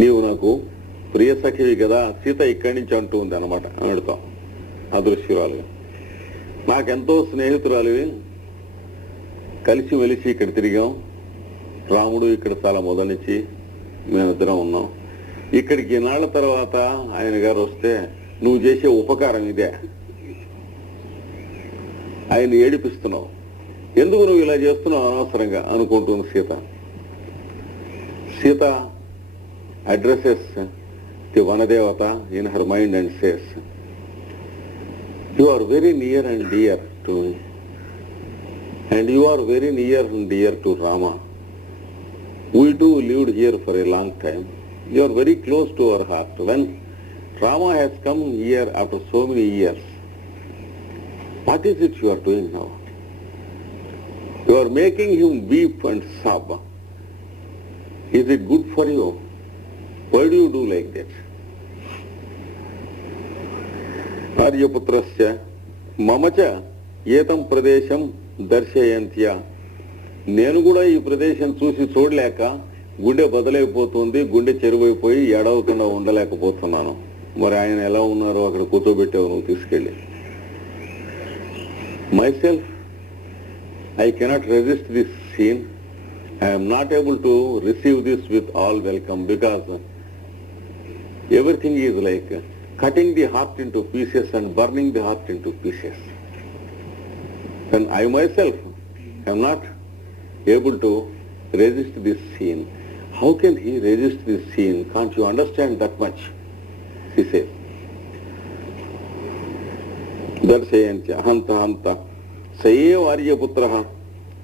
నీవు నాకు ప్రియ సఖివి కదా సీత ఇక్కడి నుంచి అంటూ ఉంది అనమాట ఆవిడతో అదృశ్యురాలుగా. నాకెంతో స్నేహితురాలివి, కలిసి వెలిసి ఇక్కడ తిరిగాం. రాముడు ఇక్కడ చాలా మొదలునిచ్చి మేమిద్దరం ఉన్నాం. ఇక్కడికి నాళ్ల తర్వాత ఆయన గారు వస్తే నువ్వు చేసే ఉపకారం ఇదే, ఆయన ఏడిపిస్తున్నావు, ఎందుకు నువ్వు ఇలా చేస్తున్నావు అనవసరంగా అనుకుంటుంది సీత. Sita addresses the Vanadevata in her mind and says, you are very near and dear to me, and you are very near and dear to Rama. We too lived here for a long time. You are very close to our heart. When Rama has come here after so many years, what is it you are doing now? You are making him weep and sob. Is it good for you? Why do you do like that? ఆర్యపుత్రస్య మమచ ఏతం ప్రదేశం దర్శయంత్య. నేను కూడా ఈ ప్రదేశం చూసి చూడలేక గుండె బదలైపోతుంది, గుండె చెరువైపోయి ఏడవకుండా ఉండలేకపోతున్నాను. మరి ఆయన ఎలా ఉన్నారో అక్కడ కూర్చోబెట్టావు నువ్వు తీసుకెళ్ళి. myself, I cannot resist this scene. I am not able to receive this with all welcome, because everything is like cutting the heart into pieces and burning the heart into pieces. And I myself am not able to resist this scene. How can he resist this scene? Can't you understand that much? He says. దర్శయంత్య హంత హంత సయేవ ఆర్యపుత్ర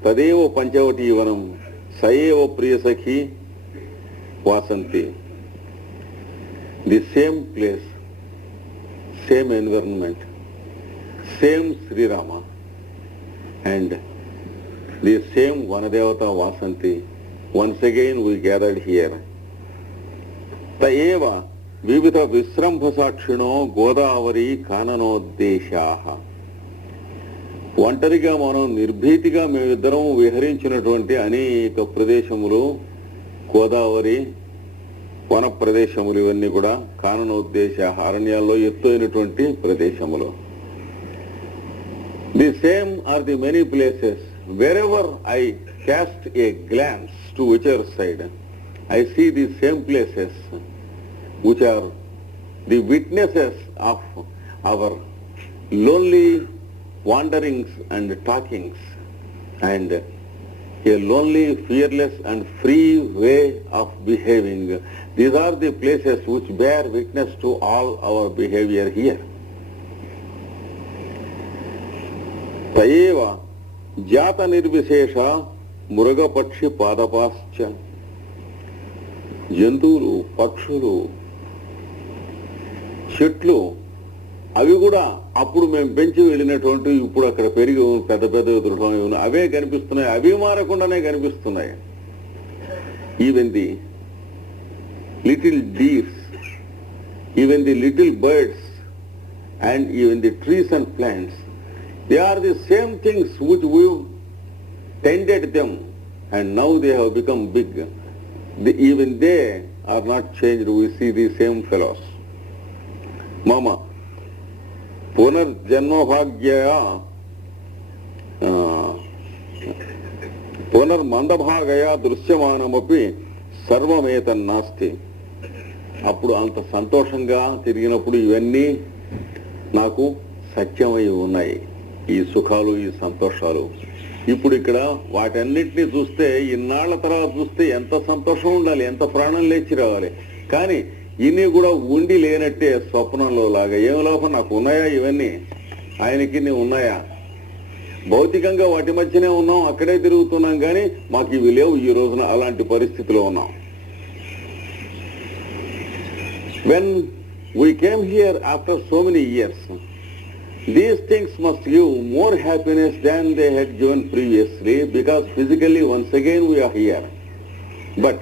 తదేవ పంచవటీవనం సయేవ ప్రియసఖి Vasanti. The same place, same environment, same Srirama and the same Vanadevata Vasanti. Once again we gathered here. Taeva వివిధ విశ్రంభసాక్షిణో గోదావరి కాననోద్దేశాః. ఒంటరిగా మనం నిర్భీతిగా మేమిద్దరం విహరించినటువంటి అనేక ప్రదేశములు, గోదావరి వన ప్రదేశములు, ఇవన్నీ కూడా కాననోద్దేశాః, అరణ్యాల్లో ఎత్తైనటువంటి ప్రదేశములు. The same are the many places. Wherever I cast a glance to whichever side, I see the same places which are the witnesses of our lonely wanderings and talkings, and a lonely, fearless and free way of behaving. These are the places which bear witness to all our behavior here. తయేవ జాత నిర్విశేష మృగపక్షి పాదపాశ్చ. జంతువులు, పక్షులు, చెట్లు, అవి కూడా అప్పుడు మేము పెంచి వెళ్ళినటువంటి ఇప్పుడు అక్కడ పెరిగి పెద్ద పెద్ద దృఢమై ఉన్నాయి, అవే కనిపిస్తున్నాయి, అవి మారకుండానే కనిపిస్తున్నాయి. Even the little deers, even the little birds and even the trees and plants, they are the same things which we tended them, and now they have become big. Even they are not changed. We see the same fellows. Mama punarjanmabhagyaya పునర్మందభాగయా దృశ్యమానమపి సర్వమేతన్నాస్తి. అప్పుడు అంత సంతోషంగా తిరిగినప్పుడు ఇవన్నీ నాకు సత్యమై ఉన్నాయి, ఈ సుఖాలు, ఈ సంతోషాలు. ఇప్పుడు ఇక్కడ వాటన్నిటినీ చూస్తే, ఇన్నాళ్ల తర్వాత చూస్తే ఎంత సంతోషం ఉండాలి, ఎంత ప్రాణం లేచి రావాలి. కానీ ఇన్ని కూడా ఉండి లేనట్టే స్వప్నంలో లాగా. ఏం లోపం నాకు ఉన్నాయా ఇవన్నీ, ఆయనకి ఉన్నాయా? భౌతికంగా వాటి మధ్యనే ఉన్నాం, అక్కడే తిరుగుతున్నాం, కానీ మాకు ఇవి లేవు ఈ రోజున. అలాంటి పరిస్థితిలో ఉన్నాం. When we came here after so many years, these things must give more happiness than they had given previously, because physically once again we are here. But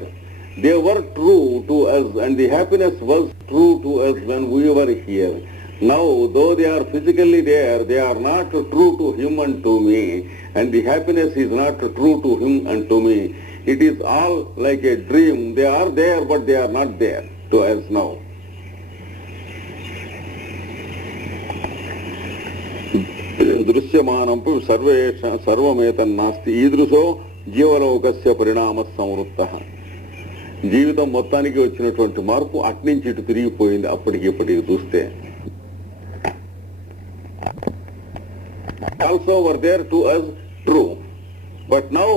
they were true to us, and the happiness was true to us when we were here. Now, though they are physically there, they are not true to him and to me, and the happiness is not true to him and to me. It is all like a dream. They are there, but they are not there to us now. దృశ్యమానంపు సర్వమేతన్నాస్తి ఈదృశో జీవలోకస్య పరిణామ సంవృత్తః. జీవితం మొత్తానికి వచ్చినటువంటి మార్పు అట్నుంచి ఇటు తిరిగిపోయింది అప్పటికి చూస్తే. Also were there to us true, but now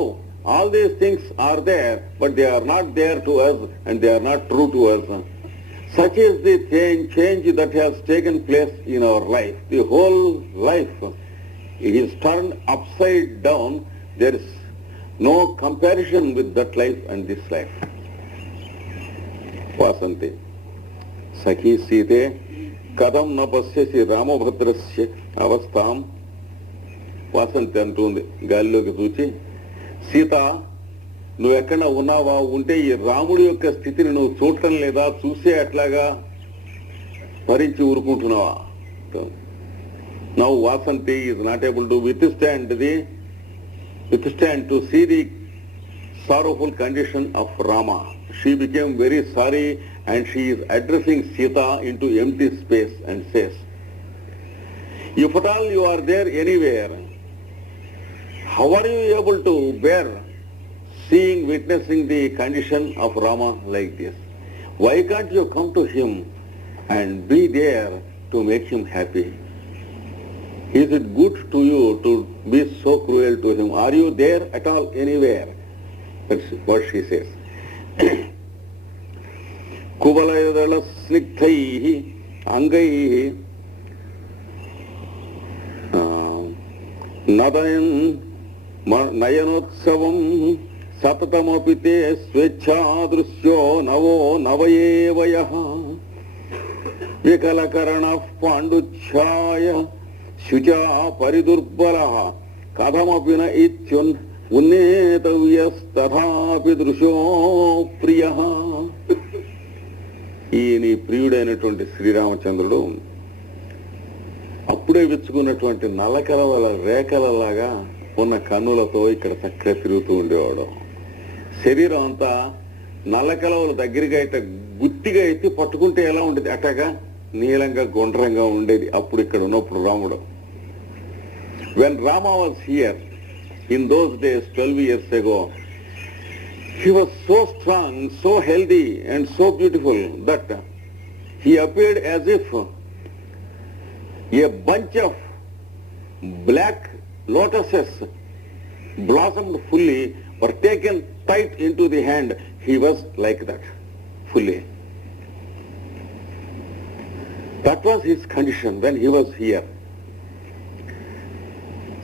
all these things are there, but they are not there to us and they are not true to us. Such is the change that has taken place in our life. The whole life is turned upside down. There is no comparison with that life and this life. Vasanti. Sakhi Site Kadam na pasyasi Ramabhadrasya avastham. Vasanthi అంటుంది గాలిలోకి చూచి, సీత నువ్వెక్కడ ఉన్నావా, ఉంటే ఈ రాముడి యొక్క స్థితిని నువ్వు చూడటం లేదా, చూసే అట్లాగా భరించి ఊరుకుంటున్నావా? Now Vasanti is not able to withstand to see the sorrowful condition of Rama. She became very sorry and she is addressing Sita into empty space and says, if at all you are there anywhere, how are you able to bear witnessing the condition of Rama like this? Why can't you come to him and be there to make him happy? Is it good to you to be so cruel to him? Are you there at all anywhere? That's what she says. Kuvalayadala snigthaihi angaihi నయనోత్సవం సతతమపితే స్వేచ్ఛాదృశ్యో నవో నవయేవయః వికలకరణః పాండుఛాయ శుచా పరిదుర్బలః కథమపి న ఇత్యున్ ఉన్నేతవ్యస్తథాపి దృశో ప్రియః. ఈయన ప్రియుడైనటువంటి శ్రీరామచంద్రుడు అప్పుడే విచ్చుకున్నటువంటి నల్లకలవల రేఖలలాగా ఉన్న కన్నులతో ఇక్కడ చక్కగా తిరుగుతూ ఉండేవాడు. శరీరం అంతా నల్లకలవల దగ్గరగా ఇట్ట గుత్తిగా ఎత్తి పట్టుకుంటే ఎలా ఉండేది, అట్టగా నీలంగా గుండ్రంగా ఉండేది అప్పుడు ఇక్కడ ఉన్నప్పుడు రాముడు. వెన్ Rama was here in those days 12 years ago, he was so strong, so healthy and so beautiful that he appeared as if a bunch of black lotuses blossomed fully were taken tight into the hand. He was like that, fully. That was his condition when he was here.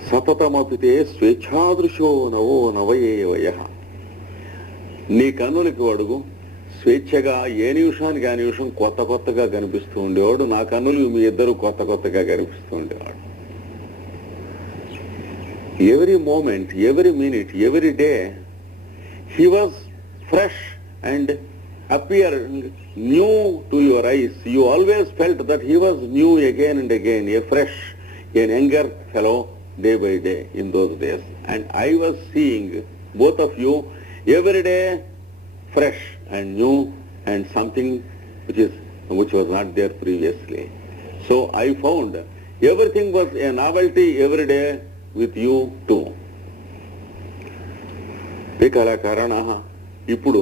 Satatamapite swechhadrusho navo navayevayah. నీ కన్నులకి అడుగు, స్వేచ్ఛగా ఏ నిమిషానికి ఆ నిమిషం కొత్తగా కనిపిస్తూ ఉండేవాడు. నా కన్నులు మీ ఇద్దరు కొత్తగా కనిపిస్తూ ఉండేవాడు. Every moment, every minute, every day, he was fresh and appearing new to your eyes. You always felt that he was new again and again, a fresh, a younger fellow day by day in those days. And I was seeing both of you every day fresh and new and something which was not there previously. So I found everything was a novelty every day with you too. వికల కారణ, ఇప్పుడు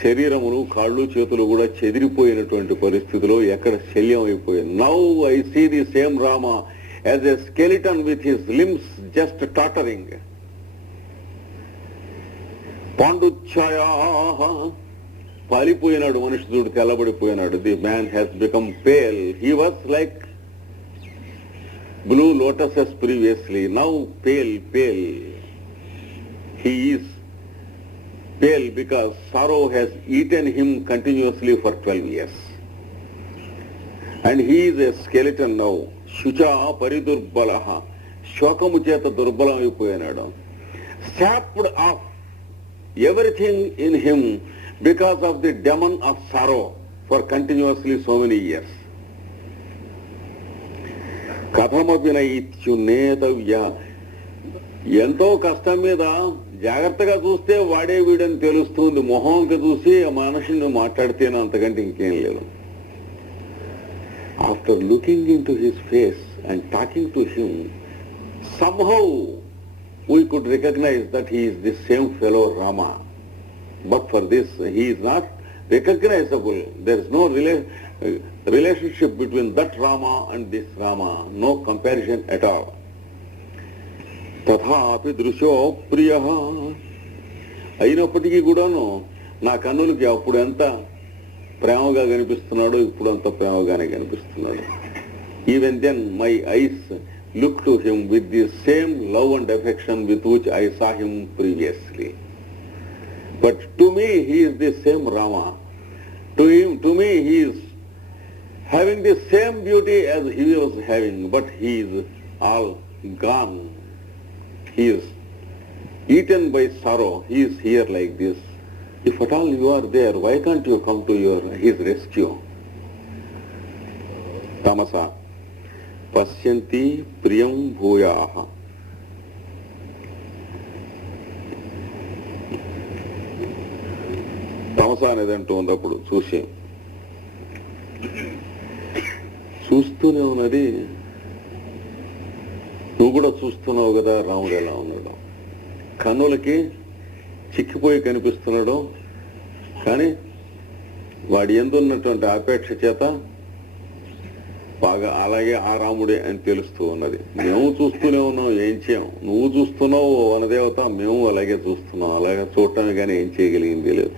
శరీరములు కాళ్ళు చేతులు కూడా చెదిరిపోయినటువంటి పరిస్థితిలో ఎక్కడ శల్యం అయిపోయింది. Now I see the same Rama as a skeleton with his limbs just tottering. పాండుఛాయా, పాలిపోయినాడు మనుషుడు, తెల్లబడిపోయినాడు. The man has become pale. He was like blue lotuses previously, now pale. He is pale because sorrow has eaten him continuously for 12 years. And he is a skeleton now. Shucha paridurbalaha, శోకము చేత దుర్బలం అయిపోయినాడు. Sapped off everything in him because of the demon of sorrow for continuously so many years. కథమపిన ఇత్యున్నేతవ్య, ఎంతో కష్టం మీద జాగ్రత్తగా చూస్తే వాడే వీడని తెలుస్తుంది. మొహంకి చూసి ఆ మనిషిని మాట్లాడితేనే అంతకంటే ఇంకేం లేదు. After looking in to his face and talking to him, somehow we could recognize that he is the same fellow Rama. But for this, he is not recognizable. There is no relationship between that Rama and this Rama. No comparison at all. తథాపి దృశ్యో ప్రియ, అయినప్పటికీ కూడాను నా కన్నులకి అప్పుడు ఎంత ప్రేమగా కనిపిస్తున్నాడు, ఇప్పుడు అంత ప్రేమగానే కనిపిస్తున్నాడు. Even then my eyes look to him with the same love and affection with which I saw him previously. But to me, he is the same Rama. To me, he is having the same beauty as he was having, but he is all gone. He is eaten by sorrow. He is here like this. If at all you are there, why can't you come to his rescue? Tamasa. పశ్యంతి ప్రియం భూయాః. తమస అనేది అంటూ ఉన్నప్పుడు చూస్తూనే ఉన్నది. నువ్వు కూడా చూస్తున్నావు కదా రాముడు ఎలా ఉన్నాడు. కన్నులకి చిక్కిపోయి కనిపిస్తున్నాడు, కానీ వాడి ఎందున్నటువంటి ఆపేక్ష చేత బాగా అలాగే ఆ రాముడే అని తెలుస్తూ ఉన్నది. మేము చూస్తూనే ఉన్నాం, ఏం చేయం. నువ్వు చూస్తున్నావు వనదేవత, మేము అలాగే చూస్తున్నాం. అలాగే చూడటమే కానీ ఏం చేయగలిగింది లేదు.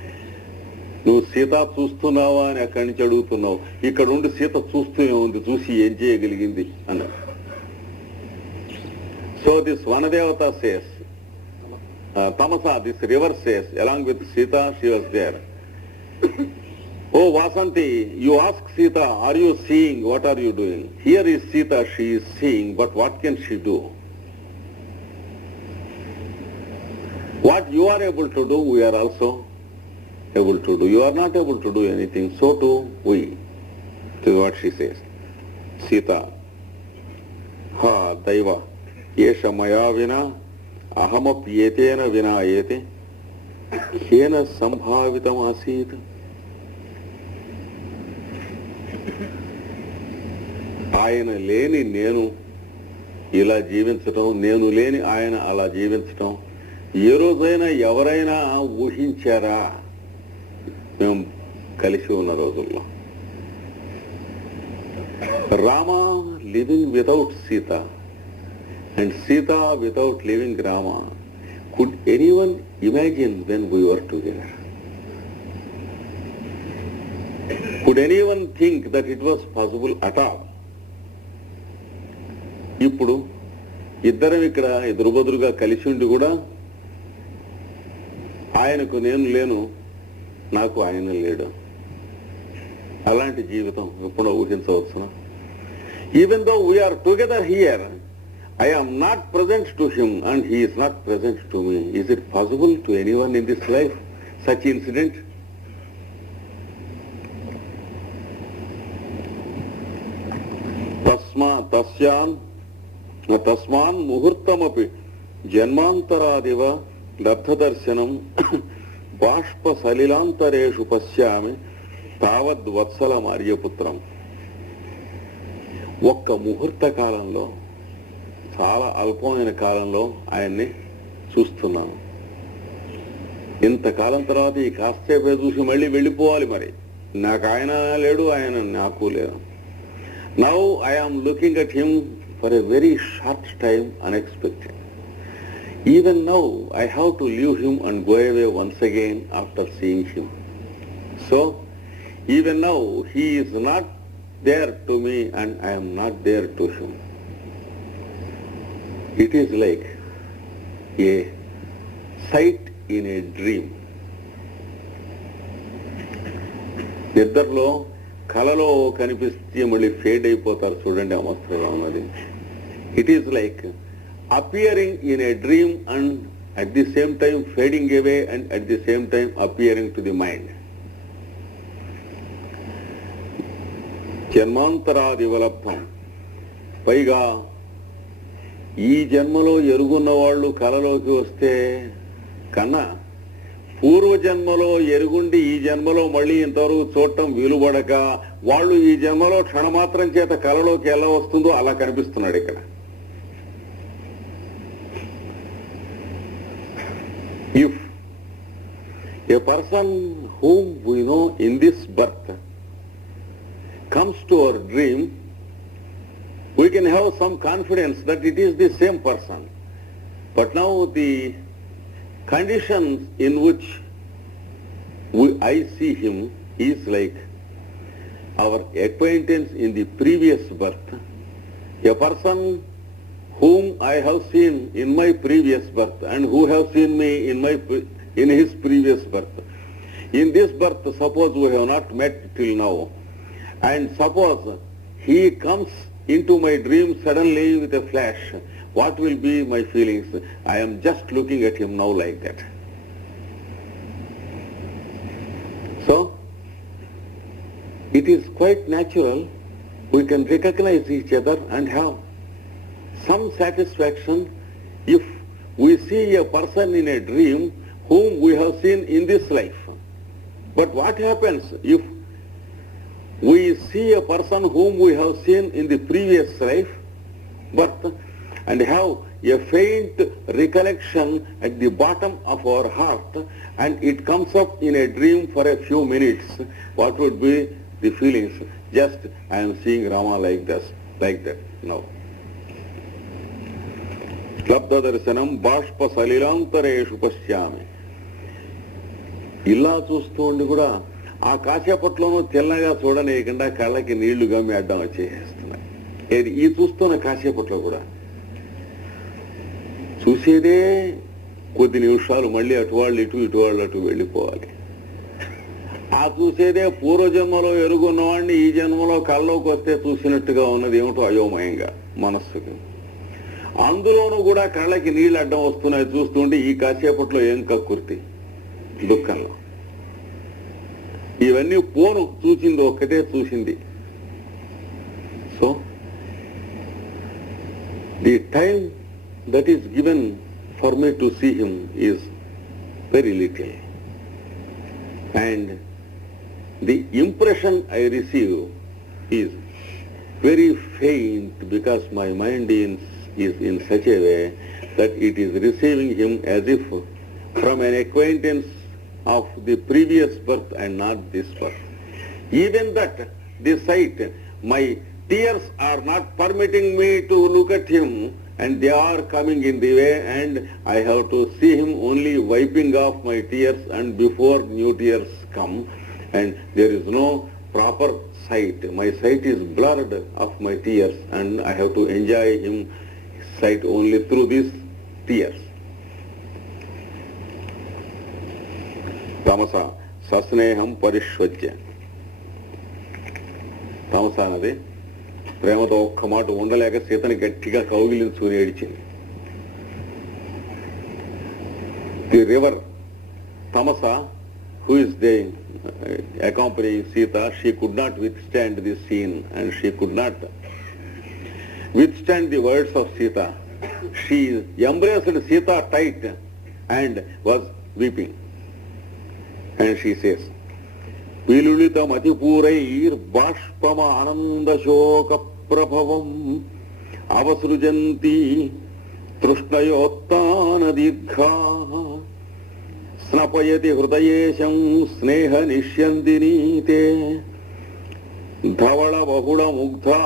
నువ్వు సీత చూస్తున్నావా అని అక్కడి నుంచి అడుగుతున్నావు. ఇక్కడ ఉండి సీత చూస్తూనే ఉంది, చూసి ఏం చేయగలిగింది అన్నారు. సో దిస్ వనదేవత says, Tamasa, this river says, along with Sita, she was there. Oh Vasanti, you ask Sita, are you seeing? What are you doing? Here is Sita, she is seeing, but what can she do? What you are able to do, we are also able to do. You are not able to do anything, so too we. This is what she says. Sita, ha Daiva, yesha maya vina, ahamapyetena vina yete, kena sambhavitam asit. ఆయన లేని నేను ఇలా జీవించటం, నేను లేని ఆయన అలా జీవించటం ఏ రోజైనా ఎవరైనా ఊహించారా? మేము కలిసి ఉన్న రోజుల్లో. రామ లివింగ్ వితౌట్ సీత అండ్ Sita without living Rama. Could anyone imagine when we were together? Could anyone think that it was possible at all? ఇప్పుడు ఇద్దరం ఇక్కడ ఎదురుబదురుగా కలిసి ఉండి కూడా ఆయనకు నేను లేను, నాకు ఆయన లేడు. అలాంటి జీవితం ఎప్పుడో ఊహించవచ్చునా? Even though we are together here, I am not present to him and he is not present to me. Is it possible to anyone in this life such incident? తస్మాన్ ముహూర్తమపి జన్మాంతరాదివ లబ్ధదర్శనం బాష్ప సలిలాంతరేషు పశ్యామి తావద్వత్సల ఆర్యపుత్రం. ఒక్క ముహూర్త కాలంలో, చాలా అల్పమైన కాలంలో ఆయన్ని చూస్తున్నాను. ఇంతకాలం తర్వాత ఈ కాసేపే చూసి మళ్ళీ వెళ్ళిపోవాలి. మరి నాకు ఆయన లేడు, ఆయన నాకు లేడు. Now I am looking at him for a very short time, unexpected. Even now I have to leave him and go away once again after seeing him. So even now he is not there to me and I am not there to him. It is like a sight in a dream. నిద్రలో కళలో కనిపిస్తే మళ్ళీ ఫేడ్ అయిపోతారు చూడండి, అవస్థగా ఉన్నది. It is like appearing in a dream and at the same time fading away and at the same time appearing to the mind. జన్మాంతరాదివలబ్ధం. పైగా ఈ జన్మలో ఎరుగున్న వాళ్ళు కళలోకి వస్తే కన్నా పూర్వజన్మలో ఎరుగుండి ఈ జన్మలో మళ్ళీ ఇంతవరకు చూడటం వీలుపడక వాళ్ళు ఈ జన్మలో క్షణమాత్రం చేత కలలోకి ఎలా వస్తుందో అలా కనిపిస్తున్నాడు ఇక్కడ. If a person whom we know in this birth comes to our dream, we can have some confidence that it is the same person. But now the conditions in which I see him is like our acquaintance in the previous birth. A person whom I have seen in my previous birth and who have seen me in his previous birth. In this birth, suppose we have not met till now, and suppose he comes into my dream suddenly with a flash, what will be my feelings? I am just looking at him now like that. So, it is quite natural we can recognize each other and have some satisfaction if we see a person in a dream whom we have seen in this life. But what happens if we see a person whom we have seen in the previous life, but and have a faint recollection at the bottom of our heart, and it comes up in a dream for a few minutes? What would be the feelings? Just I am seeing Rama like this, like that. No. లబ్ధ దర్శనం బాష్ప సలిలాంతరేషు పశ్యామి. ఇలా చూస్తూ ఉండి కూడా ఆ కాసేపట్లోనూ తెల్లగా చూడనీయకుండా కళ్ళకి నీళ్లు గమ్మి అడ్డం వచ్చేస్తున్నాయి. ఏది ఈ చూస్తున్న కాసేపట్లో కూడా చూసేదే కొద్ది నిమిషాలు, మళ్ళీ అటువాళ్ళు ఇటువాళ్ళు అటు వెళ్ళిపోవాలి. ఆ చూసేదే పూర్వజన్మలో ఎరుగున్నవాడిని ఈ జన్మలో కళ్ళలోకి వస్తే చూసినట్టుగా ఉన్నది ఏమిటో అయోమయంగా మనస్సుకి. అందులోనూ కూడా కళ్ళకి నీళ్ళు అడ్డం వస్తున్నాయి చూస్తుంటే ఈ కాసేపట్లో ఏం కక్కుర్తి దుఃఖంలో. ఇవన్నీ పోను, చూసింది ఒక్కటే చూసింది. So the time that is given for me to see him is very little, and the impression I receive is very faint because my mind is in such a way that it is receiving him as if from an acquaintance of the previous birth and not this birth. Even that, the sight, my tears are not permitting me to look at him, and they are coming in the way, and I have to see him only wiping off my tears and before new tears come, and there is no proper sight. My sight is blurred of my tears, and I have to enjoy him sight only through these tears. Tamasa సస్నేహం పరిష్వజ్య. తమస అన్నది ప్రేమతో ఒక్క మాట ఉండలేక సీతని గట్టిగా కౌగిలించుకుని ఏడిచింది. The river Tamasa, who is there accompanying Sita, she could not withstand this scene and she could not withstand the words of Sita. She embraced Sita tight and was weeping. And she says, విలుళితమతిపూరైర్ బాష్పమానందశోక ప్రభవం అవసృజంతి తృష్ణయోత్తాన దీర్ఘా స్నపయతి హృదయేశం స్నేహ నిష్యందినీతే ధవళ బహుళ ముగ్ధా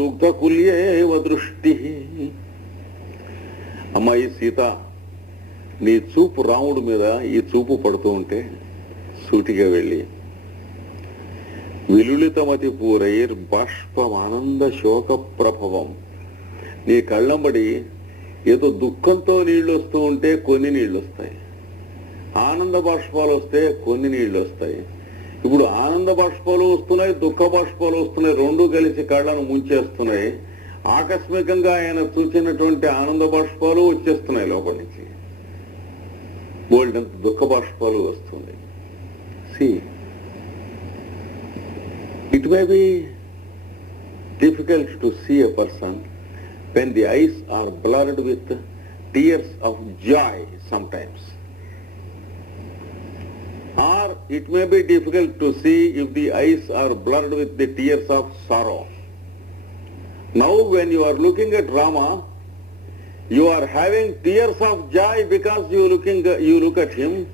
దుగ్ధకుల్యేవ దృష్టి. అమ్మాయి సీత, నీ చూపు రాముడి మీద ఈ చూపు పడుతూ ఉంటే సూటిగా వెళ్ళి విలుళితమతి పూరైర్ బాష్పమానంద శోక ప్రభవం, నీ కళ్ళంబడి ఏదో దుఃఖంతో నీళ్లు వస్తూ ఉంటే కొన్ని నీళ్లు వస్తాయి, ఆనంద బాష్పాలు వస్తే కొన్ని నీళ్లు వస్తాయి. ఇప్పుడు ఆనంద బాష్పాలు వస్తున్నాయి, దుఃఖ బాష్పాలు వస్తున్నాయి, రెండు కలిసి కళ్ళను ముంచేస్తున్నాయి. ఆకస్మికంగా ఆయన చూసినటువంటి ఆనంద బాష్పాలు వచ్చేస్తున్నాయి లోపల నుంచి, బోల్డంత దుఃఖ బాష్పాలు వస్తుంది. See, it may be difficult to see a person when the eyes are blurred with tears of joy sometimes. it may be difficult to see if the eyes are blurred with the tears of sorrow. Now when you are looking at Rama, you are having tears of joy because you look at him,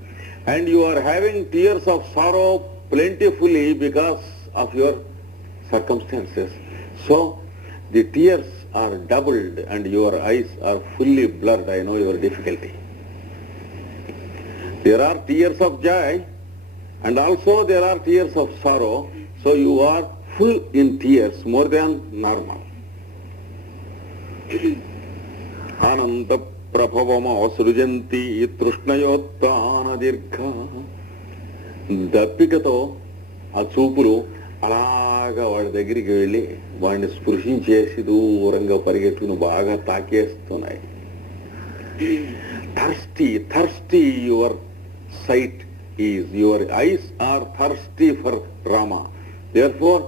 and you are having tears of sorrow plentifully because of your circumstances. So the tears are doubled and your eyes are fully blurred. I know your difficulty. There are tears of joy and also there are tears of sorrow. So you are full in tears more than normal. Ananda prabhavama srujanti trushnayotana dirgha. దప్పికతో ఆ చూపులు అలాగా వాడి దగ్గరికి వెళ్ళి వాడిని స్పృశించేసి దూరంగా పరిగెట్టుకుని బాగా తాకేస్తున్నాయి. Thirsty your sight is, your eyes are thirsty for Rama. Therefore,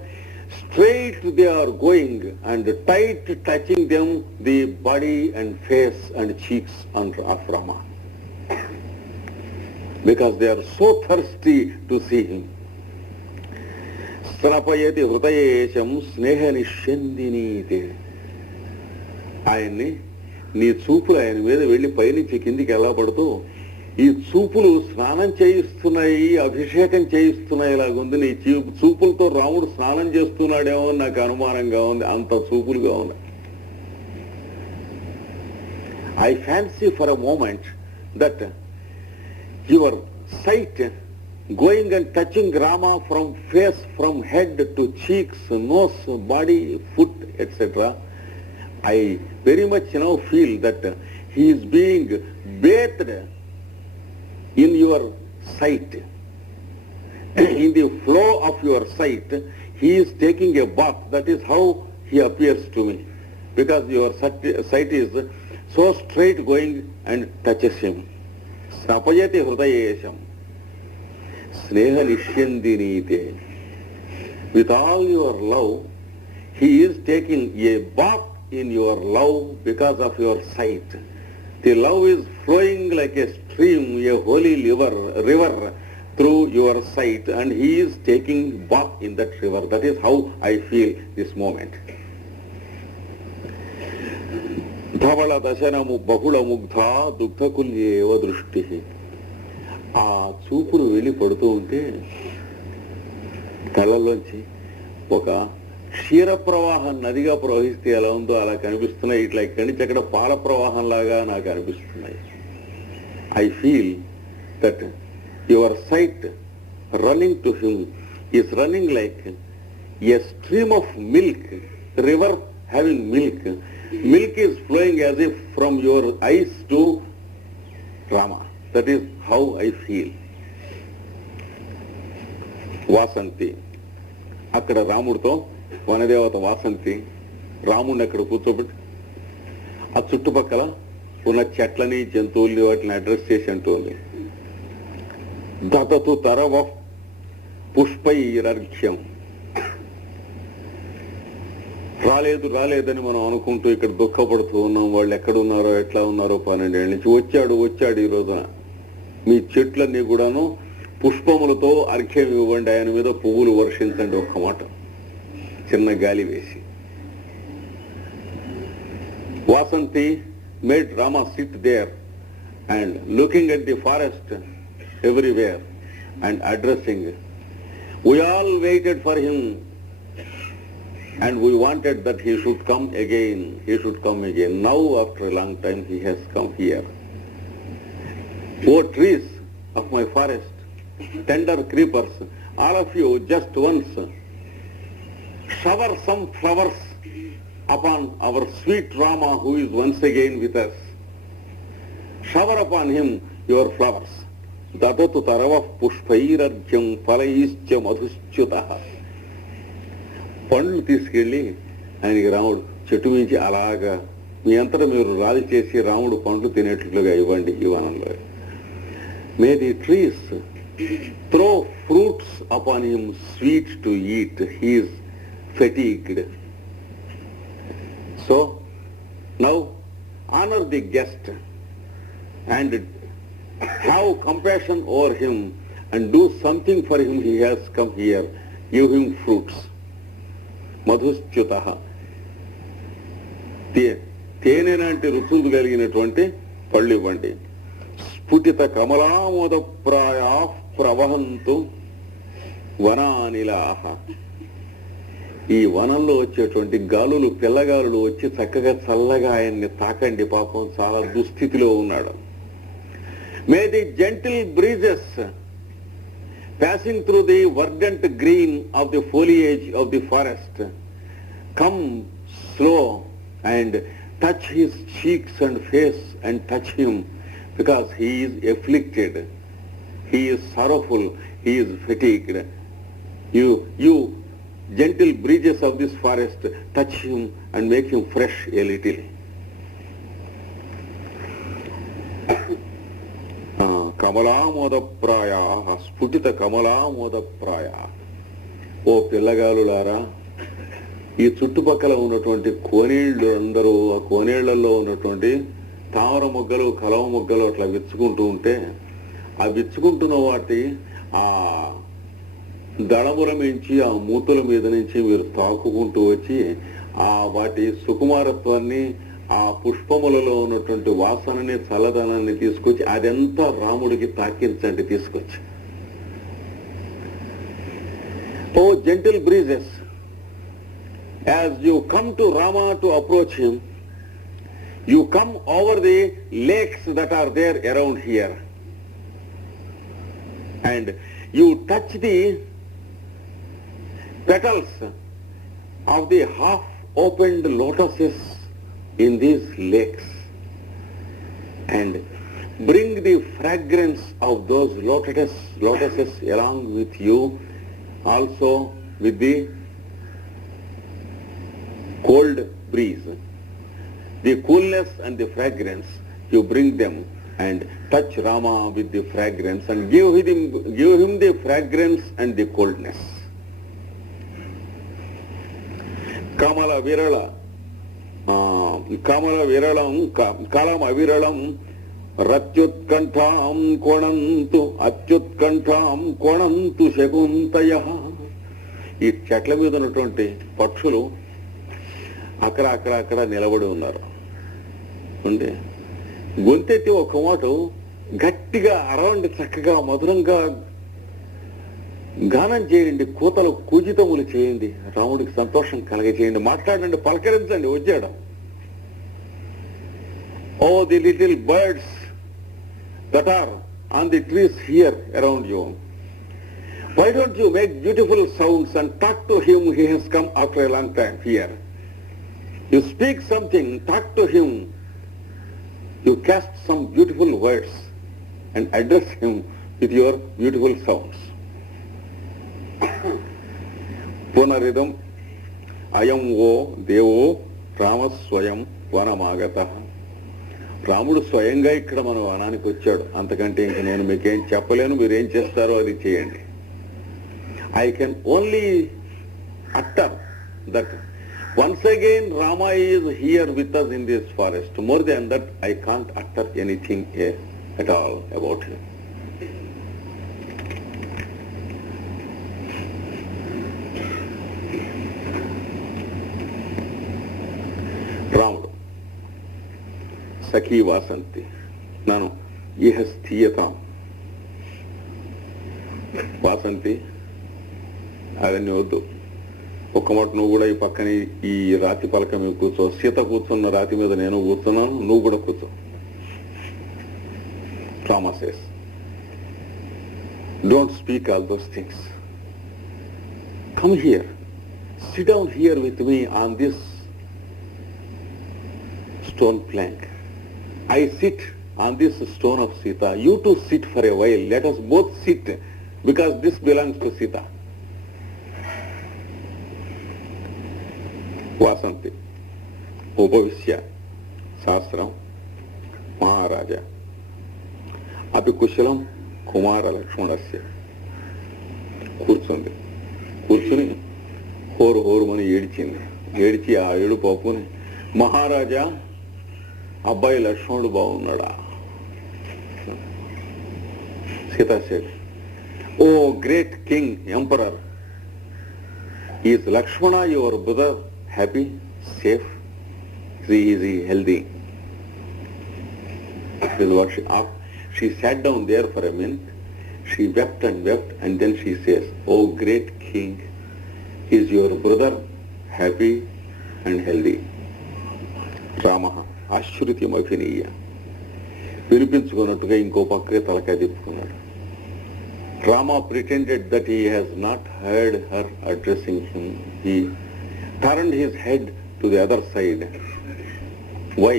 straight they are going and tight touching them the body and face and cheeks of Rama. Because they are so thirsty to see him. Strapayati hrutayesham sneha nishyandinite. ఆయన్ని నీ చూపులు ఆయన మీద వెళ్ళి పైనుంచి కిందికి ఎలా పడుతూ ఈ చూపులు స్నానం చేయిస్తున్నాయి, అభిషేకం చేయిస్తున్నాయి లాగుంది. నీ చూపులతో రాముడు స్నానం చేస్తున్నాడేమో అని నాకు అనుమానంగా ఉంది, అంత చూపులుగా ఉన్నాయి. I fancy for a moment that your sight going and touching Rama from face, from head to cheeks, nose, body, foot, etc. I very much now feel that he is being bathed in your sight. In the flow of your sight, he is taking a bath. That is how he appears to me. Because your sight is so straight going and touches him. Sapayati hrudayesham sneha nishyandinite. With all your love, he is taking a bath in your love because of your sight. The love is flowing like a stream, a holy river through your sight, and he is taking bath in that river. That is how I feel this moment. Dhavala dashanamu bahula mugdha dugdhakulyeva drushtihi. ఆ చూపులు వెళ్ళి పడుతూ ఉంటే కళ్ళలోంచి ఒక క్షీర ప్రవాహం నదిగా ప్రవహిస్తే ఎలా ఉందో అలా కనిపిస్తున్నాయి. ఇట్లా ఇక్కడి నుంచి అక్కడ పాల ప్రవాహం లాగా నాకు అనిపిస్తున్నాయి. I feel that your sight running to him is running like a stream of milk, river having milk. Milk is flowing as if from your eyes to Rama. That is how I feel. Vasanthi అక్కడ రాముడితో వనదేవత వాసంతి రాముడిని అక్కడ కూర్చోబెట్టి ఆ చుట్టుపక్కల ఉన్న చెట్లని జంతువుల్ని వాటిని అడ్రస్ చేసి అంటుంది. దతతు తరవ పుష్పైరర్ఘ్యం. రాలేదని మనం అనుకుంటూ ఇక్కడ దుఃఖపడుతూ ఉన్నాం. వాళ్ళు ఎక్కడున్నారో ఎట్లా ఉన్నారో 12 ఏళ్ళ నుంచి. వచ్చాడు ఈ రోజున. మీ చెట్లన్నీ కూడాను పుష్పములతో అర్ఘ్యం ఇవ్వండి, ఆయన మీద పువ్వులు వర్షించండి. ఒక్క మాట చిన్న గాలి వేసి. Vasanthi made Rama sit there and looking at the forest everywhere and addressing. We all waited for him and we wanted that he should come again. Now after a long time he has come here. O trees of my forest, tender creepers, all of you just once shower some flowers upon our sweet Rama who is once again with us. Shower upon him your flowers. Dadatu tarava pushpairarjam palaischa madhuschutaha. పండ్లు తీసుకెళ్ళి ఆయనకి రాముడు చెట్టు మించి అలాగా మీ అంతటా మీరు రాలి చేసి రాముడు పండ్లు తినేట్లుగా ఇవ్వండి ఈ వనంలో. మే the trees throw fruits upon him sweet to eat. He is fatigued. So now honor the guest and have compassion over him and do something for him. He has come here. Give him fruits. మధుశ్చ్యుతః, తేనె లాంటి రుచులు కలిగినటువంటి పళ్ళు ఇవ్వండి. స్ఫుటిత కమలామోద ప్రాయా ప్రవహంతు వనానిలాహ, ఈ వనంలో వచ్చేటువంటి గాలులు, పిల్లగాలులు వచ్చి చక్కగా చల్లగా ఆయన్ని తాకండి, పాపం చాలా దుస్థితిలో ఉన్నాడు. మే the gentle breezes passing through the verdant green of the foliage of the forest come slow and touch his cheeks and face and touch him, because he is afflicted, he is sorrowful, he is fatigued. You gentle breezes of this forest, touch him and make him fresh a little. కమలామోదప్రాయ, స్ఫుటిత కమలామోదప్రాయ. ఓ పిల్లగాలులారా, ఈ చుట్టుపక్కల ఉన్నటువంటి కోనేళ్లు అందరూ, ఆ కోనేళ్లలో ఉన్నటువంటి తామర మొగ్గలు, కలవ మొగ్గలు అట్లా విచ్చుకుంటూ ఉంటే, ఆ విచ్చుకుంటున్న వాటి ఆ దళముల నుంచి, ఆ మూతుల మీద నుంచి మీరు తాకుకుంటూ వచ్చి ఆ వాటి సుకుమారత్వాన్ని, ఆ పుష్పములలో ఉన్నటువంటి వాసనని, చల్లదనాన్ని తీసుకొచ్చి అదంతా రాముడికి తాకించండి తీసుకొచ్చి. O gentle breezes, as you come to Rama to approach him, you come over the lakes that are there around here, and you touch the petals of the half-opened lotuses in these lakes, and bring the fragrance of those lotuses along with you, also with the cold breeze. The coolness and the fragrance, you bring them and touch Rama with the fragrance and give him the fragrance and the coldness. Kamala Virala, కమల విరళం కలం అవిరళం రత్యుత్కంఠాం కోణంతు అత్యుత్కంఠాం కోణంతు శకుంతయః. ఈ చెట్ల మీద ఉన్నటువంటి పక్షులు అక్కడ నిలబడి ఉన్నారు. ఉండే గొంతెత్తి ఒక మాట గట్టిగా అరవండి, చక్కగా మధురంగా గానం చేయండి, కూతలు కూజితములు చేయండి, రాముడికి సంతోషం కలగజేయండి, మాట్లాడండి, పలకరించండి వచ్చాడు. Oh, the little birds that are on the trees here around you, why don't you make beautiful sounds and talk to him? He has come after a long time here. You speak something, talk to him. You cast some beautiful words and address him with your beautiful sounds. పునరిదం అయం ఓ దేవో రామస్వయం వనమాగతః. రాముడు స్వయంగా ఇక్కడ మన వనానికి వచ్చాడు, అంతకంటే ఇంక నేను మీకేం చెప్పలేను, మీరేం చేస్తారో అది చేయండి. I can only utter that once again Rama is here with us in this forest. More than that, I can't utter anything at all about him. రాముడు సఖీ వాసంతి నన్ను ఇహ స్థీయతాం. వాసంతి అవన్నీ వద్దు, ఒక్క మాట నువ్వు కూడా ఈ పక్కన ఈ రాతి పలక మీద కూర్చో. సీత కూర్చున్న రాతి మీద నేను కూర్చున్నాను, నువ్వు కూడా కూర్చో. Rama says, don't speak all those things. Come here, sit down here with me on this stone plank. I sit on this stone of Sita. You two sit for a while. Let us both sit, because this belongs to Sita. Vasanthi ఉపవిశ్య శాస్త్రం మహారాజా అపి కుశలం కుమార లక్ష్మణస్య. కూర్చుని హోరుమని ఏడ్చింది. ఏడిచి ఆ ఏడు పాపుని, మహారాజా అబ్బాయి లక్ష్మణుడు బాగున్నాడా? Sita said, Oh great king, emperor, is Lakshmana your brother happy, safe? Is he healthy? This is what she sat down there for a minute. She wept, and then she says, "Oh great king, is your brother happy and healthy?" Rama ఆశ్రుతి అభినీయ వినిపించుకున్నట్టుగా ఇంకో పక్కకి తలకాయ తిప్పుకున్నాడు. Rama pretended that he has not heard her addressing him. He turned his head to the other side. Why?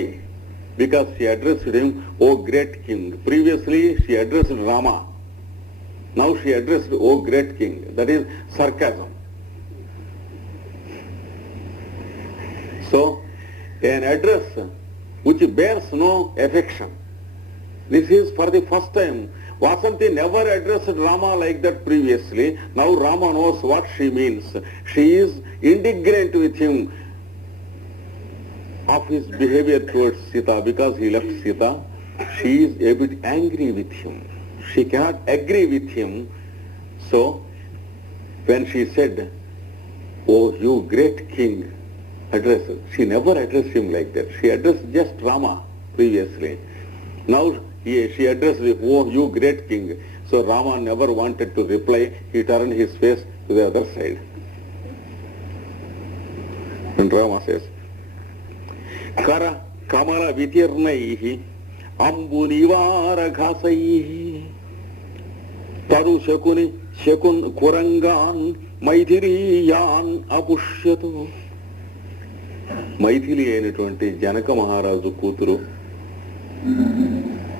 Because she addressed him, "Oh great king." Previously she addressed Rama. Now she addressed, "Oh great king." That is sarcasm. So, an address which bears no affection. This is for the first time. Vasanti never addressed Rama like that previously. Now Rama knows what she means. She is indignant with him of his behavior towards Sita because he left Sita. She is a bit angry with him. She cannot agree with him. So, when she said, "Oh you great king," she never addressed him like that. She addressed just Rama previously. Now she addressed, "Oh you great king." So Rama never wanted to reply. He turned his face to the other side. And Rama says, "Kara kamala vitirnaihi ambu nivara ghasaihi taru shakun kurangan మైథిలీయాన్ అపుష్యతు." మైథిలి అయినటువంటి జనక మహారాజు కూతురు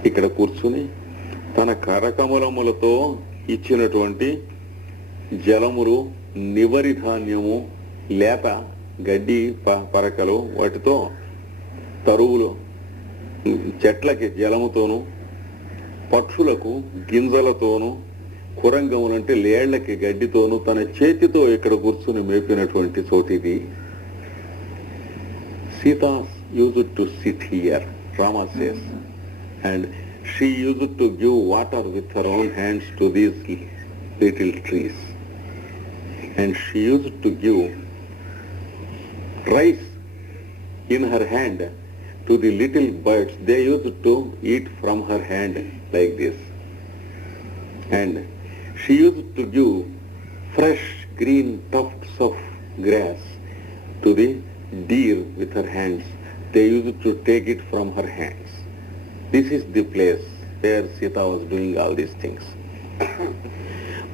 ఇక్కడ కూర్చుని తన కరకమలములతో ఇచ్చినటువంటి జలములు, నివరి ధాన్యము, లేత గడ్డి పరకలు, వాటితో తరువులు, చెట్లకి జలముతోనూ, పక్షులకు గింజలతోనూ, కురంగములంటే లేళ్లకి గడ్డితోనూ తన చేతితో ఇక్కడ కూర్చుని మేపినటువంటి చోటిది. Sita used to sit here, Rama says, and she used to give water with her own hands to these little trees. And she used to give rice in her hand to the little birds. They used to eat from her hand like this. And she used to give fresh green tufts of grass to the deer with her hands. They used to take it from her hands. This is the place where Sita was doing all these things.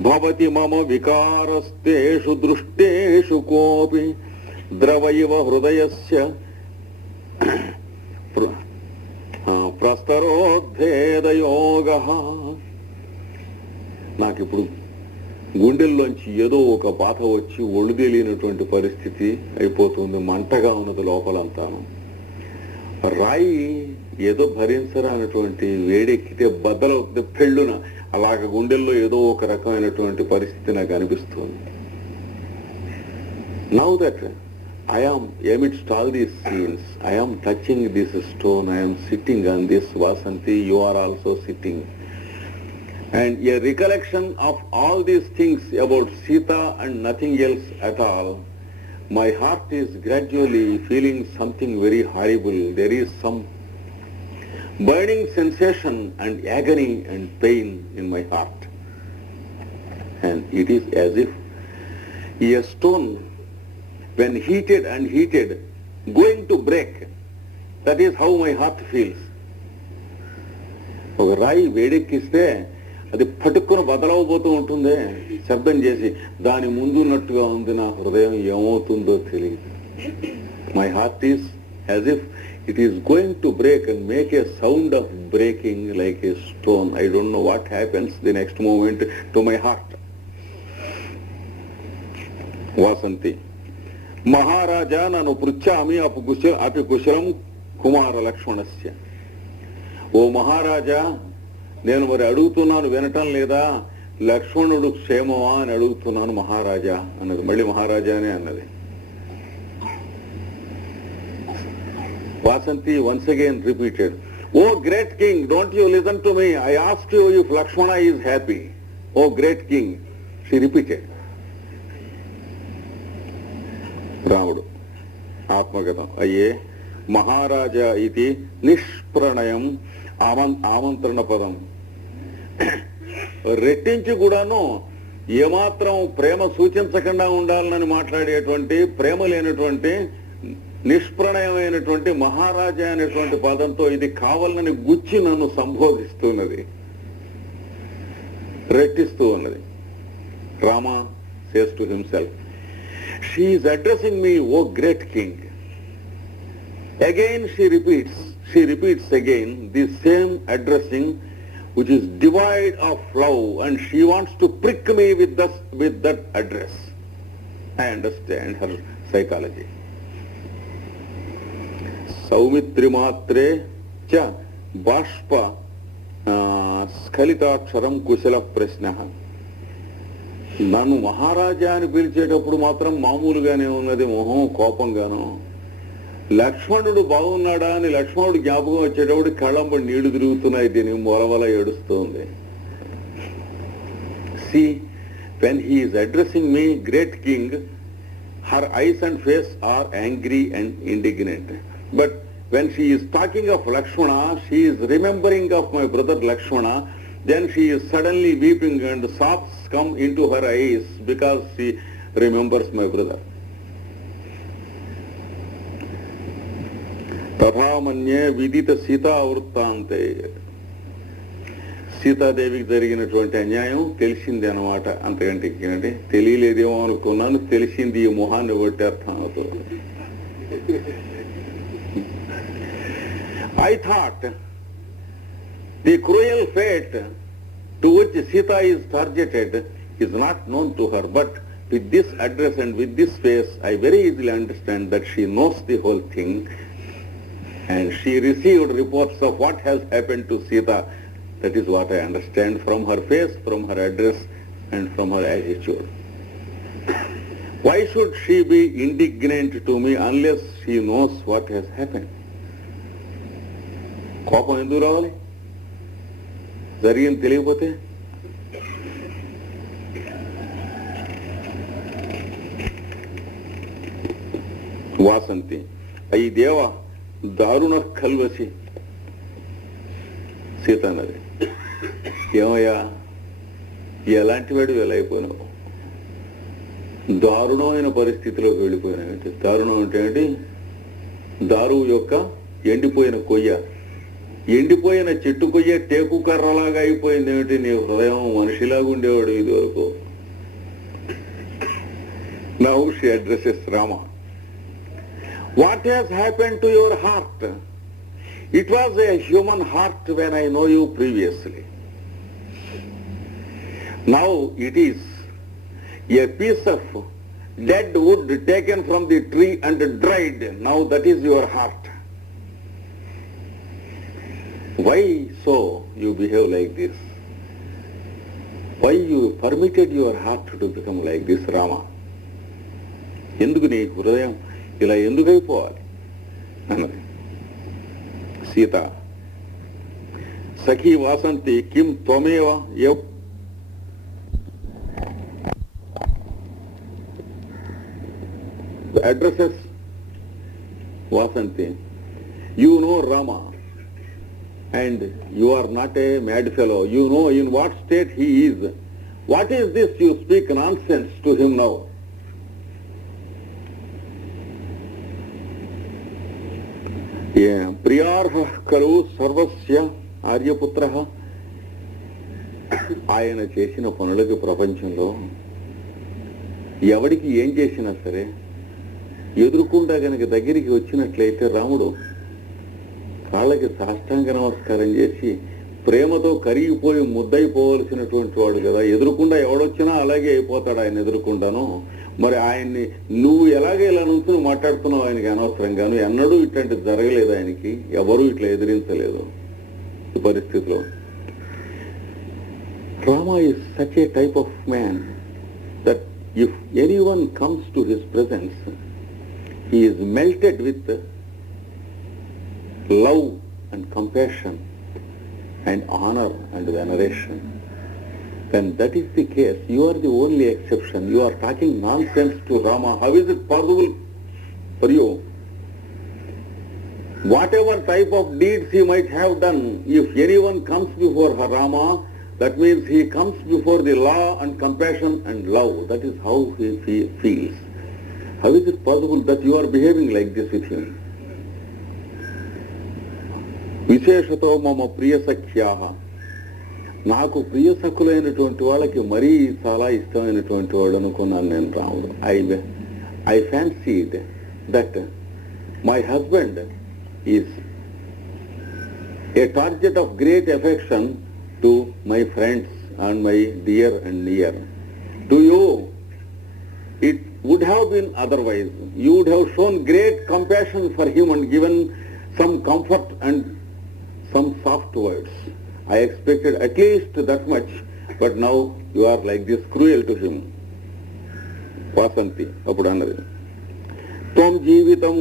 Bhavati mama vikarasteshu drushteshu kopi dravaiva hrudayasya prastarodheda yogaha. నాకిప్పుడు గుండెల్లోంచి ఏదో ఒక బాధ వచ్చి ఒళ్ళు తెలియనటువంటి పరిస్థితి అయిపోతుంది. మంటగా ఉన్నది లోపలంతాను. రాయి ఏదో భరించరానటువంటి వేడెక్కితే బద్దలవుతుంది పెళ్ళున. అలాగ గుండెల్లో ఏదో ఒక రకమైనటువంటి పరిస్థితి నాకు అనిపిస్తుంది. Now that I am amidst all these scenes, I am touching this stone, I am sitting on this Vasanti, you are also sitting. And a recollection of all these things about Sita and nothing else at all, my heart is gradually feeling something very horrible. There is some burning sensation and agony and pain in my heart. And it is as if a stone, when heated and heated, going to break. That is how my heart feels. ఒక రాయి వేడెక్కిస్తే అది పట్టుకుని బదలవబోతూ ఉంటుంది శబ్దం చేసి. దాని ముందున్నట్టుగా ఉంది నా హృదయం, ఏమవుతుందో తెలియదు. My heart is as if it is going to break and make a sound of breaking like a stone. I don't know what happens the next moment to my heart. Vasanti Maharaja నన్ను పృచ్ఛామి అపి కుశలం కుమార లక్ష్మణస్య. ఓ మహారాజా, నేను మరి అడుగుతున్నాను, వినటం లేదా? లక్ష్మణుడు క్షేమమా అని అడుగుతున్నాను మహారాజా అన్నది. మళ్ళీ మహారాజానే అన్నది. Vasanti once again repeated, "Oh great king, don't you listen to me? I asked you if Lakshmana is happy." O great king, she repeated. రాముడు ఆత్మగతం అయ్యే మహారాజా ఇది నిష్ప్రణయం ఆమంత్రణ పదం. రెట్టించి కూడాను ఏమాత్రం ప్రేమ సూచించకుండా ఉండాలని మాట్లాడేటువంటి, ప్రేమ లేనటువంటి, నిష్ప్రణయమైనటువంటి మహారాజా అనేటువంటి పదంతో ఇది కావాలని గుచ్చి నన్ను సంబోధిస్తున్నది, రెట్టిస్తూ ఉన్నది. Rama says to himself, she is addressing me O great king. Again she repeats again the same addressing, which is devoid of love, and she wants to prick me with that address. I understand her psychology. Saumitri matre cha bashpa స్ఖలితాక్షరం కుశల ప్రశ్న. నన్ను మహారాజా అని పిలిచేటప్పుడు మాత్రం మామూలుగానే ఉన్నది, మొహం కోపంగాను. లక్ష్మణుడు బాగున్నాడా అని లక్ష్మణుడు జ్ఞాపకం వచ్చేటప్పుడు కళ్ళంబడి నీళ్లు తిరుగుతున్నాయి, దీని మొలవల ఏడుస్తుంది. See, when he is addressing me, great king, her eyes and face are angry and indignant. But when she is talking of Lakshmana, she is remembering of my brother Lakshmana, then she is suddenly weeping and sobs come into her eyes because she remembers my brother. తథామన్యే విదిత సీతా వృత్తాంతే. సీతాదేవికి జరిగినటువంటి అన్యాయం తెలిసింది అన్నమాట. అంతకంటే తెలియలేదేమో అనుకున్నాను, తెలిసింది ఈ మొహాన్ని బట్టి అర్థం అవుతుంది. I thought the cruel fate to which Sita is targeted is not known to her, but with this address and with this face, I very easily understand that she knows the whole thing, and she received reports of what has happened to Sita. That is what I understand from her face, from her address, and from her attitude. Why should she be indignant to me unless she knows what has happened? కోపం ఎందుకు రావాలి జరిగింది తెలియకపోతే? వాసంతి అయి దేవ దారుణ కల్వసి. సీత అన్నది, ఏమయ్యా ఎలాంటి వాడు వెళ్ళైపోయినావు, దారుణమైన పరిస్థితిలోకి వెళ్ళిపోయినావు. దారుణం అంటే ఏంటి? దారువు యొక్క ఎండిపోయిన కొయ్య, ఎండిపోయిన చెట్టు కొయ్య టేకు కర్రలాగా అయిపోయింది. ఏమిటి నీ హృదయం? మనిషిలాగా ఉండేవాడు ఇది వరకు. Now she addresses Rama. What has happened to your heart? It was a human heart when I know you previously. Now it is a piece of dead wood taken from the tree and dried. Now that is your heart. Why so you behave like this? Why you permitted your heart to become like this, Rama? ఎందుకు నీ హృదయం ఇలా ఎందుకు అయిపోవాలి అన్నది సీత. సఖీ వాసంతి కిం త్వమేవ addresses Vasanti. You know Rama, and you are not a mad fellow. You know in what state he is. What is this you speak nonsense to him now? ప్రియార్హ ఖలు సర్వస్య ఆర్యపుత్ర. ఆయన చేసిన పనులకి ప్రపంచంలో ఎవడికి ఏం చేసినా సరే ఎదురుకుండా గనక దగ్గరికి వచ్చినట్లయితే రాముడు కాళ్ళకి సాష్టాంగ నమస్కారం చేసి ప్రేమతో కరిగిపోయి ముద్దయిపోవలసినటువంటి వాడు కదా. ఎదురుకుండా ఎవడొచ్చినా అలాగే అయిపోతాడు ఆయన ఎదురుకుండాను. మరి ఆయన్ని నువ్వు ఎలాగే ఇలా నుంచి మాట్లాడుతున్నావు ఆయనకి అనవసరంగాను. ఎన్నడూ ఇట్లాంటి జరగలేదు ఆయనకి, ఎవరూ ఇట్లా ఎదిరించలేదు ఈ పరిస్థితిలో. Rama is such a type of man that if anyone comes to his presence, he is melted with love and compassion and honor and veneration. When that is the case, you are the only exception. You are talking nonsense to Rama. How is it possible for you? Whatever type of deeds he might have done, if anyone comes before Rama, that means he comes before the law and compassion and love. That is how he feels. How is it possible that you are behaving like this with him? విశేషతో మమ ప్రియ సఖ్యాః, నాకు ప్రియ సఖులైనటువంటి వాళ్ళకి మరీ చాలా ఇష్టమైనటువంటి వాడు అనుకున్నాను నేను రాముడు. I fancied that my husband is a target of great affection to my friends and my dear and near. To you it would have been otherwise. You would have shown great compassion for him and given some comfort and some soft words. I expected at least that much, but now you are like this cruel to him. Vasanthi అప్పుడు అన్నది, త్వం జీవితం,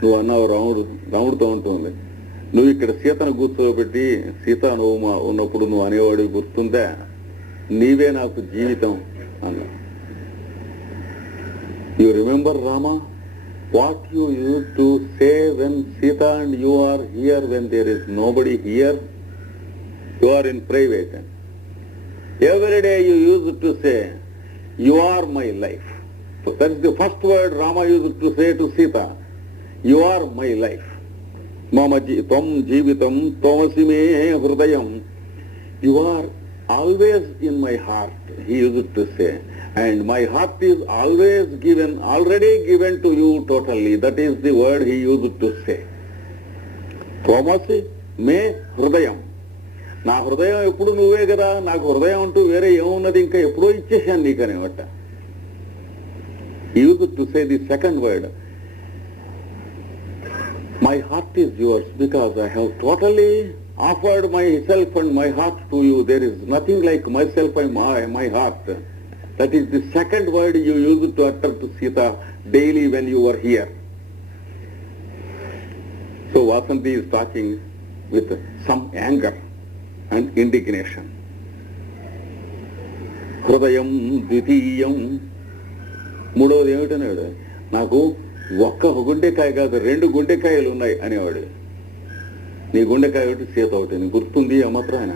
నువ్వు అన్నావు రాముడితో ఉంటుంది, నువ్వు ఇక్కడ సీతను కూర్చోబెట్టి సీత నువ్వు ఉన్నప్పుడు నువ్వు అనేవాడు గుర్తుందా, నీవే నాకు జీవితం అన్నా. You remember, Rama, what you used to say when Sita and you are here, when there is nobody here? You are in private. Every day you used to say, you are my life. So that is the first word Rama used to say to Sita. You are my life. Mama tvam jeevitam tvamasi me hrudayam. You are always in my heart, he used to say. And my heart is already given to you totally. That is the word he used to say. Tvamasi me hrudayam. నా హృదయం ఎప్పుడు నువ్వే కదా, నాకు హృదయం అంటూ వేరే ఏమున్నది, ఇంకా ఎప్పుడో ఇచ్చేసాను నీకనేవట. He used to say the second word. My heart is yours because I have totally offered myself and my heart to you. There is nothing like myself and my heart. That is the second word you used to utter to Sita daily when you were here. So Vasanti is talking with some anger and indignation. హృదయం ద్వితీయం, మూడవది ఏమిటనేవాడు, నాకు ఒక్క గుండెకాయ కాదు 2 గుండెకాయలు ఉన్నాయి అనేవాడు. నీ గుండెకాయ ఒకటి సీత ఒకటి, నీ గుర్తుంది ఏమాత్రం ఆయన.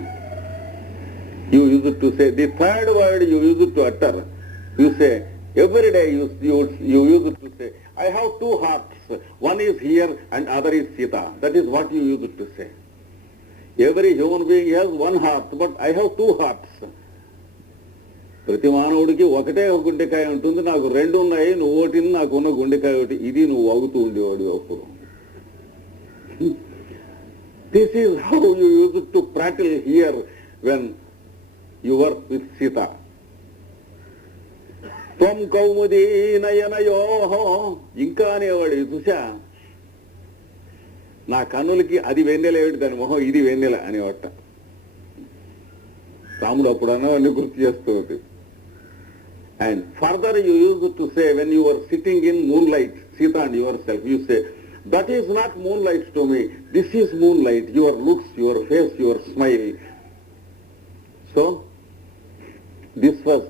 You used to say, the third word you used to utter, you say, every day you used to say, I have 2 hearts, one is here and other is Sita. That is what you used to say. Every human being has 1 heart, but I have 2 hearts. ప్రతి మానవుడికి ఒకటే ఒక గుండెకాయ ఉంటుంది, నాకు 2 ఉన్నాయి, నువ్వు ఒకటి, నాకు ఉన్న గుండెకాయ ఒకటి. ఇది నువ్వు వాగుతూ ఉండేవాడు అప్పుడు. This is how you used to prattle here when you were with Sita. త్వం కౌముదీ నయనయోః, ఇంకా అనేవాడు. చూసా, నా కన్నులకి అది వెన్నెల ఏమిటి, దాని మొహం ఇది వెన్నెల అనేవాట. రాముడు అప్పుడు అన్నవన్నీ గుర్తు చేస్తూ ఉంది. And further you use to say when you are sitting in moonlight, Sita and yourself, you say, that is not moonlight to me, this is moonlight, your looks, your face, your smile. So this was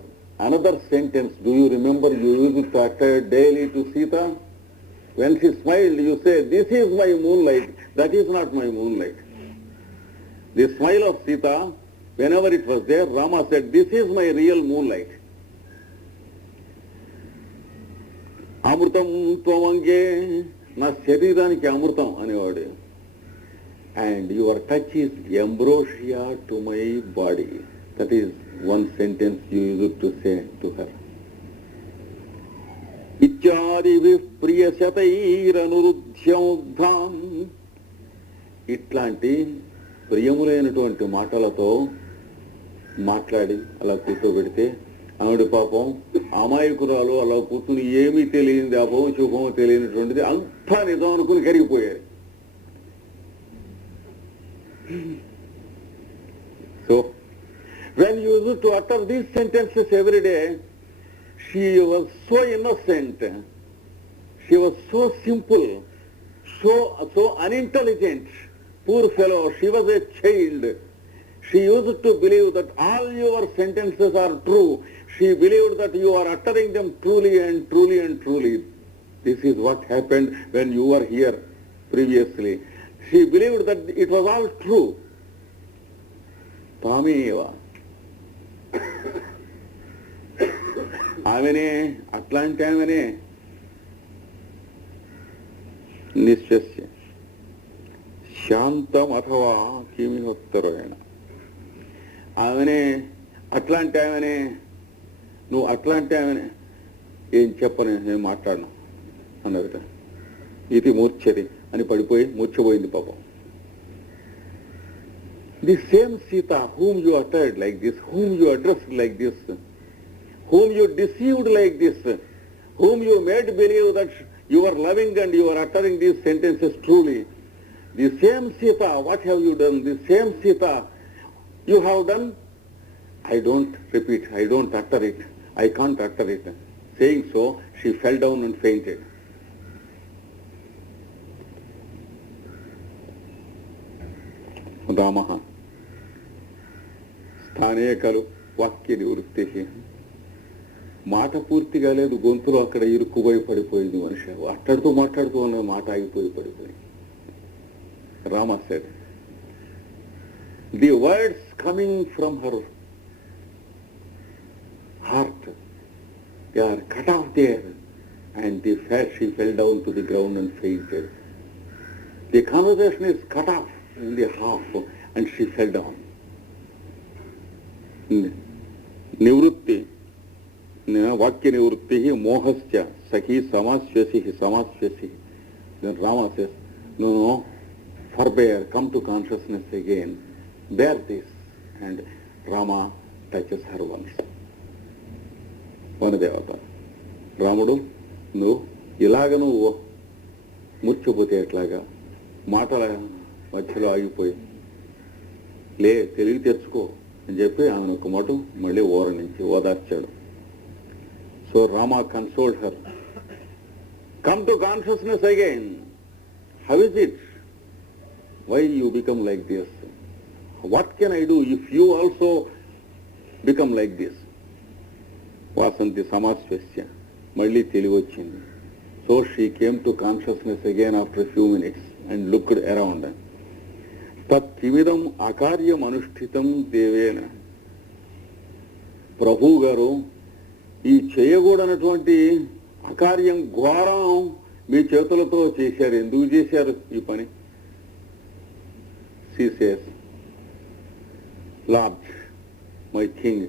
another sentence. Do you remember you used to utter daily to Sita? When she smiled, you say, this is my moonlight. That is not my moonlight. The smile of Sita, whenever it was there, Rama said, this is my real moonlight. అమృతం త్వమంగే, నా శరీరానికి అమృతం అనేవాడు. And your touch is ambrosia to my body. That is one sentence you used to say to her. ఇత్యాది ప్రియశతైరనురుధ్యోగ్ధాం, ఇట్లాంటి ప్రియములైనటువంటి మాటలతో మాట్లాడి అలా కూర్చోబెడితే ఆవిడ పాపం అమాయకురాలు అలా కూర్చుని ఏమీ తెలియనిది, అభవం శుభం తెలియనటువంటిది అంతా నిజం అనుకుని కరిగిపోయారు. So when you used to utter these sentences every day, she was so innocent, she was so simple, so unintelligent, poor fellow, she was a child. She used to believe that all your sentences are true. She believed that you are uttering them truly and truly and truly. This is what happened when you were here previously. She believed that it was all true. Tameva. ఆమెనే అట్లాంటి ఆమెనే నిశ్చస్య శాంతం అథవా కిమిహోత్తరేణ. ఆమెనే అట్లాంటి ఆమెనే, నువ్వు అట్లాంటి ఆమెనే, ఏం చెప్పను, నేను మాట్లాడను అన్నదట. ఇది మూర్ఛది అని పడిపోయి మూర్ఛపోయింది పాపం. The same Sita whom you uttered like this, whom you addressed like this, whom you deceived like this, whom you made believe that you are loving and you are uttering these sentences truly. The same Sita, what have you done? The same Sita you have done. I don't repeat, I don't utter it, I can't utter it. Saying so, she fell down and fainted. Rama స్థానే కలు వాక్య నివృత్తి. మాట పూర్తిగా లేదు, గొంతులో అక్కడ ఇరుక్కుపోయి పడిపోయింది మనిషి. మాట్లాడుతూ ఉన్న మాట ఆగిపోయి పడిపోయింది. Rama said, the words coming from her heart, they are cut off there, and she fell down to the ground and fainted. The conversation is cut off in the half, and she fell down. నివృత్తి వాక్య నివృత్తి మోహస్య సఖీ సమాస్యసి. Then Rama says, no, forbear, come to consciousness again, bear this. And Rama touches her once. వనదేవత, రాముడు, నువ్వు ఇలాగ నువ్వు మూర్ఛపోతే ఎట్లాగా, మాటల మధ్యలో ఆగిపోయి తెలివి తెచ్చుకో అని చెప్పి ఆమెను ఒక మాట మళ్ళీ నుంచి ఓదార్చాడు. So Rama consoled her. Come to consciousness again. How is it? Why you become like this? What can I do if you also become like this? Vasanti సమాస్వస్య. మళ్ళీ తెలివి వచ్చింది. So she came to consciousness again after a few minutes and looked around. తత్విధం అకార్యం అనుష్ఠితం దేవేన. ప్రభు గారు, ఈ చేయకూడనటువంటి అకార్యం, ఘోరం మీ చేతులతో చేశారు. ఎందుకు చేశారు ఈ పని? She says, Lord, my king,